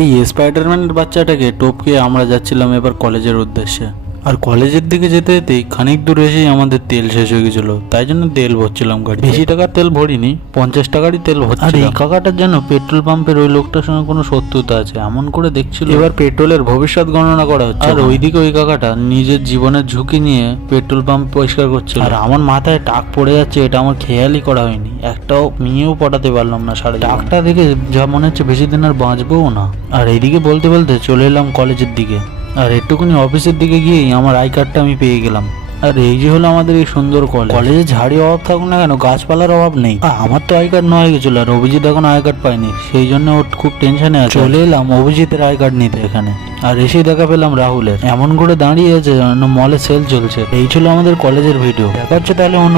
এই স্পাইডারম্যানের বাচ্চাটাকে টপকে আমরা যাচ্ছিলাম এবার কলেজের উদ্দেশ্যে। আর কলেজের দিকে যেতে যেতেই খানিক দূর এসেই আমাদের তেল শেষ হয়ে গেছিল, তাই জন্য তেল ভরছিলাম গাড়ি। বেশি টাকার তেল ভরিনি, 50 টাকারই তেল ভরছি। আর এই কাকাটার জন্য পেট্রোল পাম্পের ওই লোকটার সঙ্গে কোনো শত্রুতা আছে এমন করে দেখছিল। এবার পেট্রোলের ভবিষ্যৎ গণনা করা হচ্ছে, আর ওইদিকে ওই কাকাটা নিজের জীবনের ঝুঁকি নিয়ে পেট্রোল পাম্প পরিষ্কার করছিল। আর আমার মাথায় টাক পড়ে যাচ্ছে, এটা আমার খেয়ালই করা হয়নি। একটাও মেয়েও পটাতে পারলাম না সারা। টাকটা দেখে যা মনে হচ্ছে বেশি দিন আর বাঁচবও না। আর এইদিকে বলতে বলতে চলে এলাম কলেজের দিকে। আর একটুখানি অফিসের দিকে গিয়েই আমার আই কার্ডটা আমি পেয়ে গেলাম। আর এই যে হলো আমাদের এই সুন্দর কলেজ। কলেজে ঝাড়ি অভাব থাকুক না কেন, গাছপালার অভাব নেই। আমার তো আই কার্ড নয় গেছিল, আর অভিজিৎ এখন আই কার্ড পাইনি, সেই জন্য ওর খুব টেনশনে আছে। চলে এলাম অভিজিতের আই কার্ড নিতে এখানে। আর এসে দেখা পেলাম রাহুলের এমন করে দাঁড়িয়ে আছে যেন মলে সেল চলছে। এই ছিল আমাদের কলেজের ভিডিও। দেখা হচ্ছে তাহলে অন্য